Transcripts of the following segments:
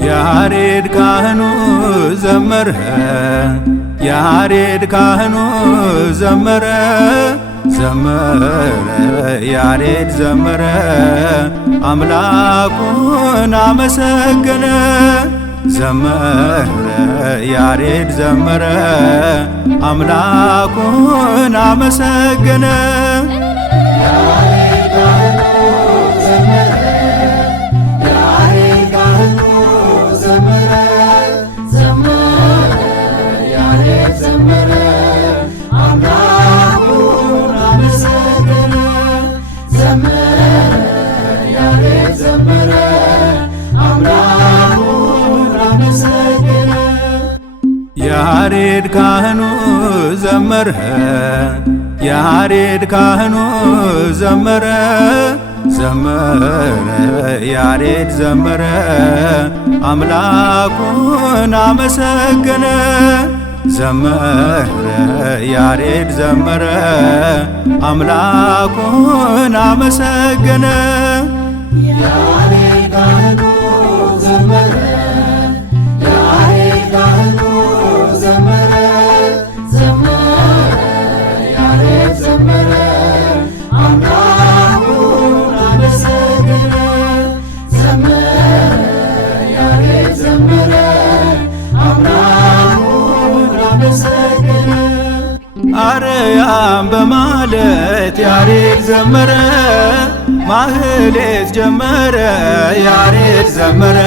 ያሬድ ካህኑ ዘመረ ያሬድ ካህኑ ዘመረ ዘመረ ያሬድ ዘመረ አምላኩን አመሰገነ ዘመረ ያሬድ ዘመረ አምላኩን አመሰገነ ያሬድ ካህኑ ዘመረ ያሬድ ካህኑ ዘመረ ዘመረ ያሬድ ዘመረ አምላኩን አመሰገነ ዘመረ ያሬድ ዘመረ አምላኩን አመሰገነ ያሬድ ካህኑ ዘመረ ያሬድ ካህኑ ዘመረ ዘመረ ያሬድ ዘመረ አምላኩን አመሰገነ ዘመረ ያሬድ ዘመረ አምላኩን አመሰገነ አርያም በማለት ያሬድ ዘመረ ማህሌት ጀመረ ያሬድ ዘመረ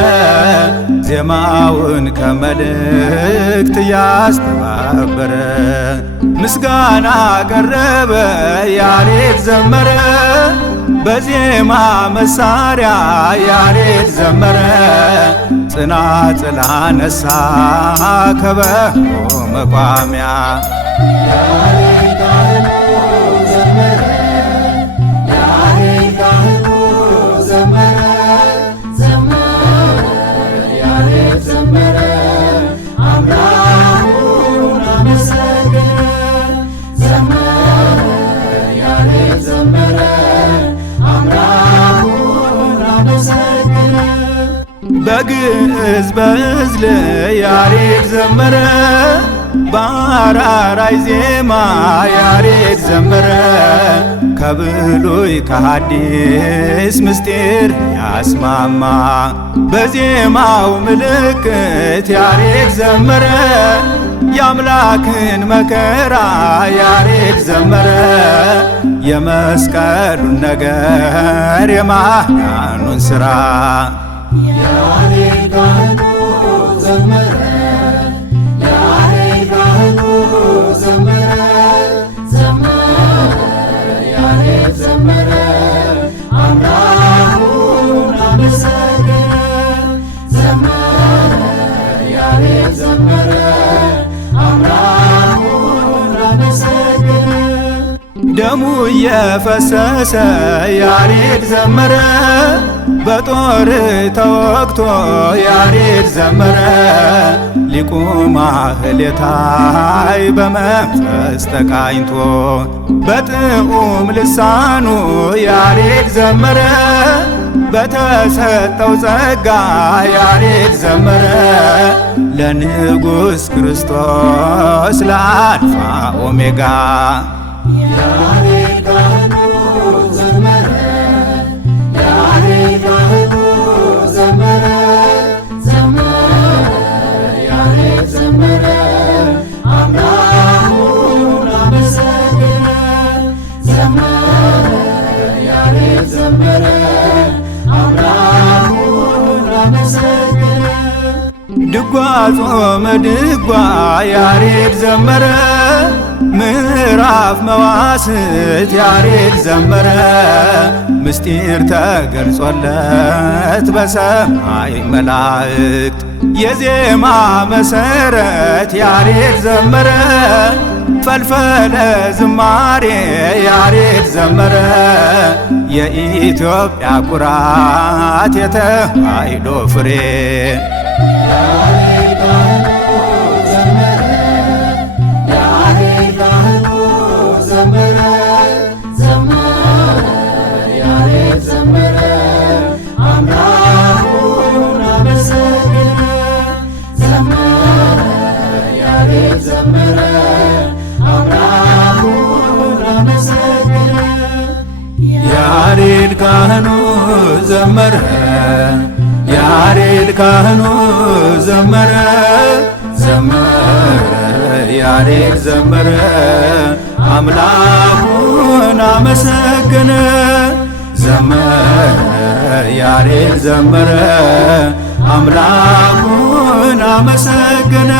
ዜማውን ከመልእክት ያስተባበረ ምስጋና ቀረበ ያሬድ ዘመረ በዜማ መሳሪያ ያሬድ ዘመረ ጽናጽል አነሳ ከበሮ መቋሚያ ያሬድ ካህኑ ዘመረ ያሬድ ካህኑ ዘመረ ዘመረ ያሬድ ዘመረ አምላኩን አመሰገነ ዘመረ ያሬድ ዘመረ አምላኩን አመሰገነ በግዕዝ በዕዝል ያሬድ ዘመረ በአራራይ ዜማ ያሬድ ዘመረ ከብሉይ ከሐዲስ ምስጢር ያስማማ በዜማው ምልክት ያሬድ ዘመረ የአምላክን መከራ ያሬድ ዘመረ የመስቀሉን ነገር የማዳኑን ሥራ ያሬድ ካህኑ ዘመረ ያሬድ ካህኑ ዘመረ ዘመረ ያሬድ ዘመረ አምላኩን አመሰገነ ዘመረ ያሬድ ዘመረ አምላኩን አመሰገነ ደሙ እየፈሰሰ ያሬድ ዘመረ በጦር ተወግቶ ያሬድ ዘመረ ሊቁ ማህሌታይ በመንፈስ ተቃኝቶ በጥዑም ልሳኑ ያሬድ ዘመረ በተሰጠው ጸጋ ያሬድ ዘመረ ለንጉሥ ክርስቶስ ለአልፋ ኦሜጋ ያሬድ ካህኑ ዘመረ ያሬድ ካህኑ ዘመረ ዘመረ ያሬድ ዘመረ አምላኩን አመሰገነ ዘመረ ያሬድ ዘመረ አምላኩን አመሰገነ ድጓ ጾመ ድጓ ያሬድ ዘመረ ምዕራፍ መዋሥዕት ያሬድ ዘመረ ምስጢር ተገልጾለት በሰማይ መላእክት የዜማ መሰረት ያሬድ ዘመረ ፈልፈለ ዝማሬ ያሬድ ዘመረ የኢትዮጵያ ኩራት የተዋሕዶ ፍሬ ያሬድ ካህኑ ዘመረ ያሬድ ካህኑ ዘመረ ዘመረ ያሬድ ዘመረ አምላኩን አመሰገነ ዘመረ ያሬድ ዘመረ አምላኩን አመሰገነ